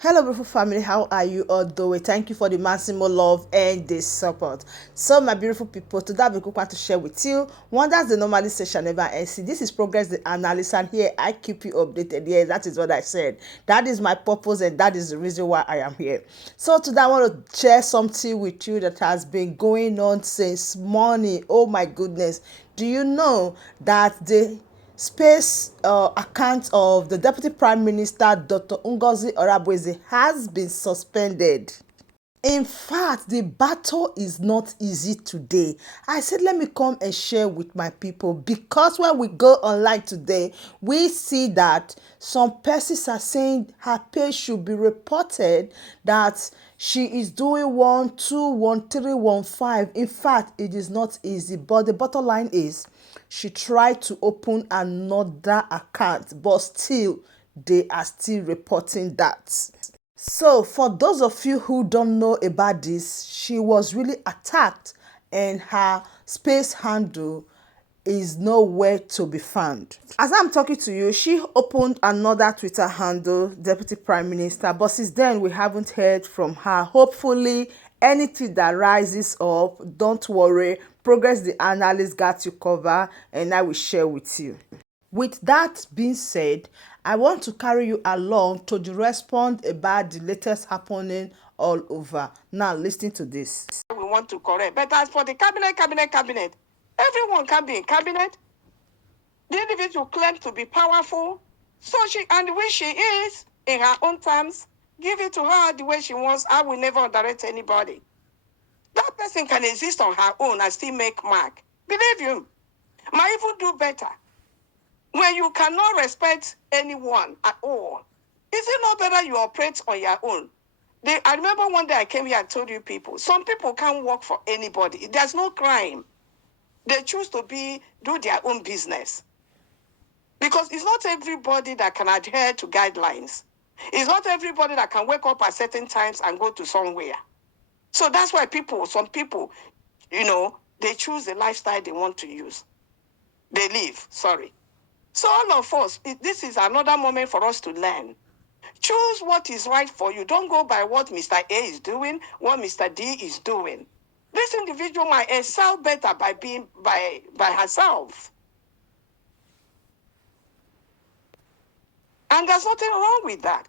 Hello, beautiful family. How are you all doing? Thank you for the maximum love and the support. So, my beautiful people, today I want to share with you wonders the normally session never ends. This is progress the analysis, and here I keep you updated. Yes, that is what I said. That is my purpose, and that is the reason why I am here. So, today I want to share something with you that has been going on since morning. Oh my goodness! Do you know that the space account of the Deputy Prime Minister Dr. Ngozi Oreboweze has been suspended. In fact, the battle is not easy today. I said, let me come and share with my people because when we go online today, we see that some persons are saying her page should be reported, that she is doing 1, 2, 1, 3, 1, 5. In fact, it is not easy, but the bottom line is she tried to open another account, but still, they are still reporting that. So, for those of you who don't know about this, she was really attacked and her space handle is nowhere to be found. As I'm talking to you, she opened another Twitter handle, Deputy Prime Minister, but since then we haven't heard from her. Hopefully, anything that rises up, don't worry, Progress the Analyst got you covered and I will share with you. With that being said, I want to carry you along to the respond about the latest happening all over. Now, listen to this. We want to correct. But as for the cabinet, everyone can be in cabinet. The individual claims to be powerful. So she, and the way she is, in her own terms, give it to her the way she wants. I will never direct anybody. That person can exist on her own and still make mark. Believe you, might even do better. When you cannot respect anyone at all, is it not better you operate on your own? I remember one day I came here and told you people, some people can't work for anybody. There's no crime. They choose to do their own business. Because it's not everybody that can adhere to guidelines. It's not everybody that can wake up at certain times and go to somewhere. So that's why some people, they choose the lifestyle they want to use. They live, sorry. So all of us, this is another moment for us to learn. Choose what is right for you. Don't go by what Mr. A is doing, what Mr. D is doing. This individual might excel better by being by herself. And there's nothing wrong with that.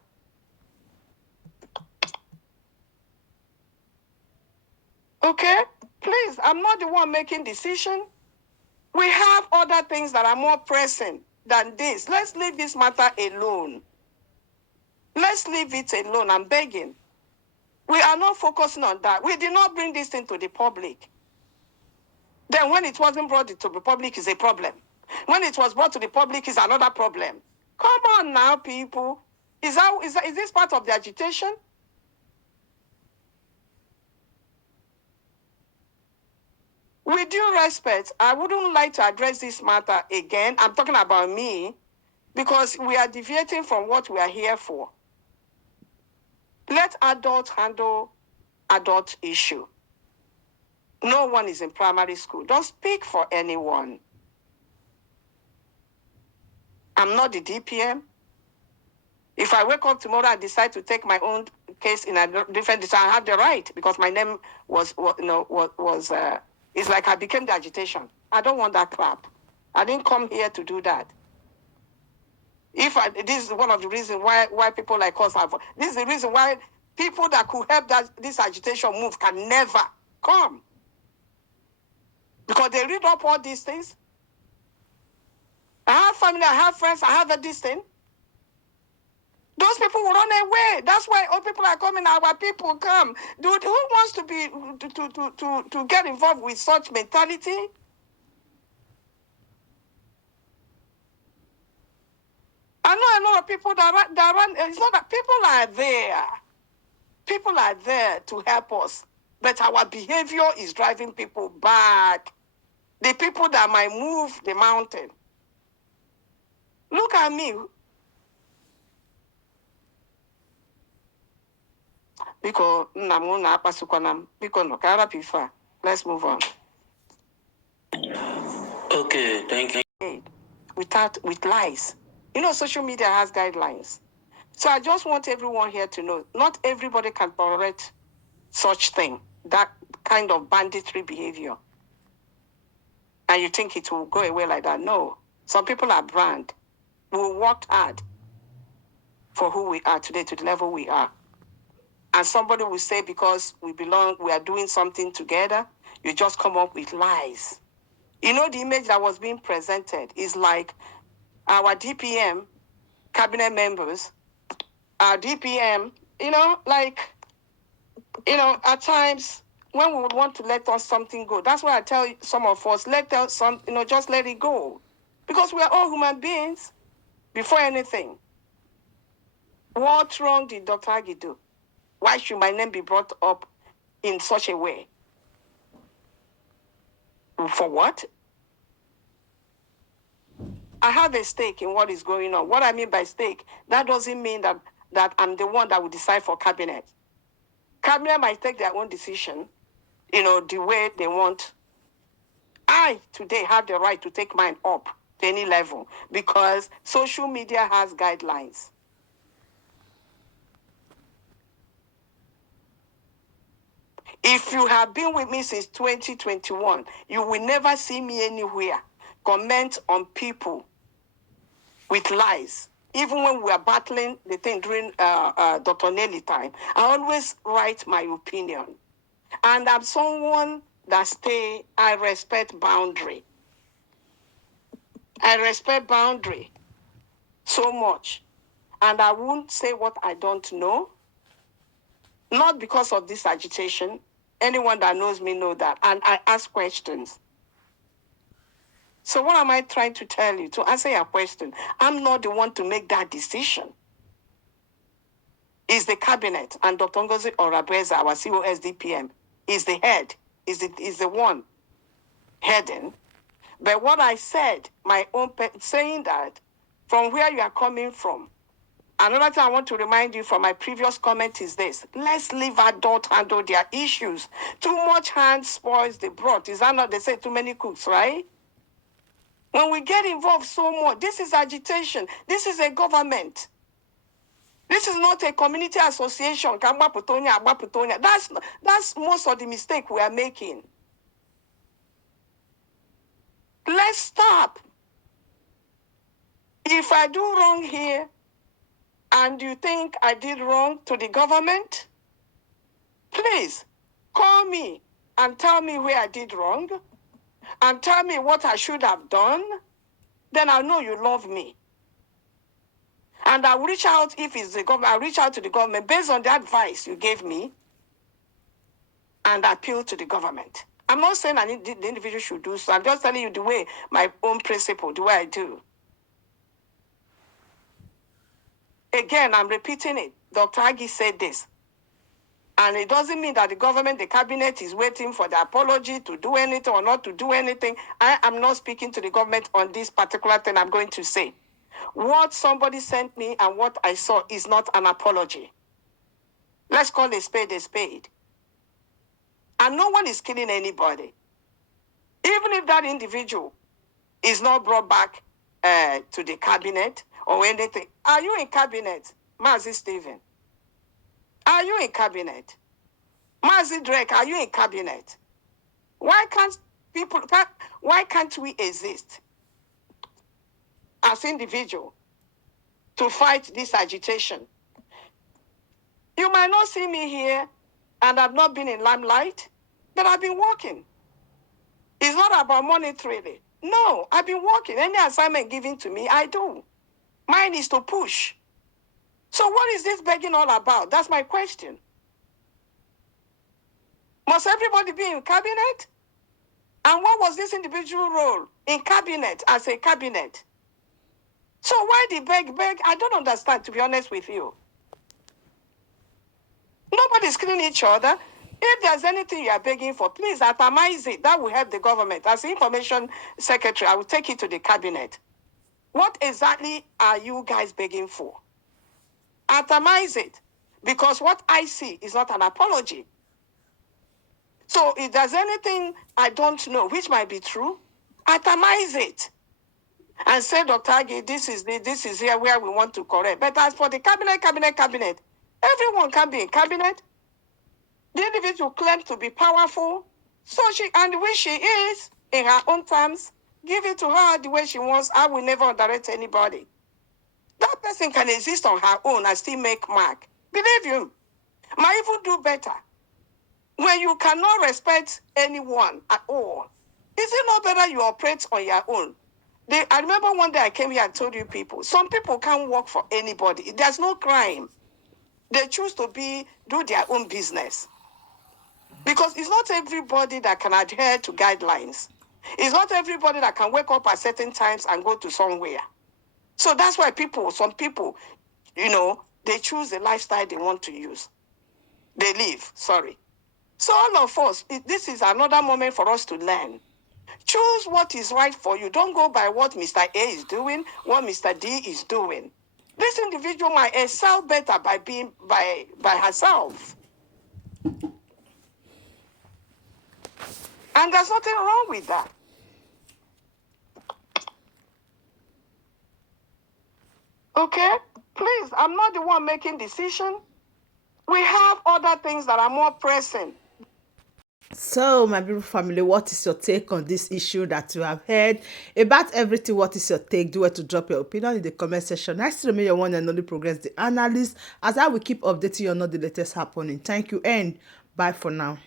Okay? Please, I'm not the one making decision. We have other things that are more pressing than this. Let's leave this matter alone. Let's leave it alone. I'm begging. We are not focusing on that. We did not bring this thing to the public. Then when it wasn't brought to the public, is a problem. When it was brought to the public, is another problem. Come on now, people. Is this part of the agitation? With due respect, I wouldn't like to address this matter again. I'm talking about me, because we are deviating from what we are here for. Let adults handle adult issue. No one is in primary school. Don't speak for anyone. I'm not the DPM. If I wake up tomorrow and decide to take my own case in a different decision, I have the right, because my name it's like I became the agitation. I don't want that crap. I didn't come here to do that. This is one of the reasons why people like us have. This is the reason why people that could help this agitation move can never come, because they read up all these things. I have family, I have friends, I have this thing. Those people will run away. That's why all people are coming. Our people come. Dude, who wants to get involved with such mentality? I know a lot of people that run. It's not that people are there. People are there to help us, but our behavior is driving people back. The people that might move the mountain. Look at me. Because let's move on. Okay, thank you. With lies. Social media has guidelines. So I just want everyone here to know, not everybody can tolerate such thing, that kind of banditry behavior. And you think it will go away like that. No. Some people are brand. We worked hard for who we are today, to the level we are. And somebody will say, because we belong, we are doing something together, you just come up with lies. You know, the image that was being presented is like our DPM cabinet members, our DPM, at times when we would want to let us something go, that's why I tell some of us, just let it go. Because we are all human beings before anything. What wrong did Dr. Agi do? Why should my name be brought up in such a way? For what? I have a stake in what is going on. What I mean by stake, that doesn't mean that I'm the one that will decide for cabinet. Cabinet might take their own decision, the way they want. I today have the right to take mine up to any level because social media has guidelines. If you have been with me since 2021, you will never see me anywhere comment on people with lies. Even when we are battling the thing during Dr. Nelly time, I always write my opinion. And I'm someone that I respect boundary. I respect boundary so much. And I won't say what I don't know, not because of this agitation. Anyone that knows me know that. And I ask questions. So what am I trying to tell you? To answer your question, I'm not the one to make that decision. It's the cabinet, and Dr. Ngozi Orabeza, our COSDPM, is the head, is the one heading. But what I said, saying that from where you are coming from, another thing I want to remind you from my previous comment is this. Let's leave adults handle their issues. Too much hand spoils the broth. Is that not, they say too many cooks, right? When we get involved so much, this is agitation. This is a government. This is not a community association. That's most of the mistake we are making. Let's stop. If I do wrong here, and you think I did wrong to the government, please call me and tell me where I did wrong and tell me what I should have done. Then I'll know you love me. And I'll reach out, if it's the government, I'll reach out to the government based on the advice you gave me and appeal to the government. I'm not saying the individual should do so. I'm just telling you the way, my own principle, the way I do. Again, I'm repeating it. Dr. Agi said this. And it doesn't mean that the government, the cabinet is waiting for the apology to do anything or not to do anything. I am not speaking to the government on this particular thing I'm going to say. What somebody sent me and what I saw is not an apology. Let's call a spade a spade. And no one is killing anybody. Even if that individual is not brought back to the cabinet or anything. Are you in cabinet, Mazi Stephen? Are you in cabinet? Mazi Drake, are you in cabinet? Why can't we exist as individuals to fight this agitation? You might not see me here, and I've not been in limelight, but I've been working. It's not about monetarily. No, I've been working. Any assignment given to me, I do. Mine is to push. So what is this begging all about? That's my question. Must everybody be in cabinet? And what was this individual role in cabinet as a cabinet? So why the beg? I don't understand, to be honest with you. Nobody's killing each other. If there's anything you are begging for, please atomize it. That will help the government. As the information secretary, I will take it to the cabinet. What exactly are you guys begging for? Atomize it. Because what I see is not an apology. So if there's anything I don't know, which might be true, atomize it. and say, Dr. Agi, this is here where we want to correct. But as for the cabinet, everyone can be in cabinet. The individual claims to be powerful, so and which she is in her own terms, give it to her the way she wants. I will never underrate anybody. That person can exist on her own and still make mark. Believe you, might even do better. When you cannot respect anyone at all, is it not better you operate on your own? I remember one day I came here and told you people, some people can't work for anybody. There's no crime. They choose to do their own business. Because it's not everybody that can adhere to guidelines. It's not everybody that can wake up at certain times and go to somewhere. So that's why some people, they choose the lifestyle they want to use. They live, sorry. So all of us, this is another moment for us to learn. Choose what is right for you. Don't go by what Mr. A is doing, what Mr. D is doing. This individual might excel better by being by herself. And there's nothing wrong with that. Okay? Please, I'm not the one making decision. We have other things that are more pressing. So, my beautiful family, what is your take on this issue that you have heard about everything? What is your take? Do it to drop your opinion in the comment section. Nice to remain your one and only Progress the Analyst, as I will keep updating you on all the latest happening. Thank you and bye for now.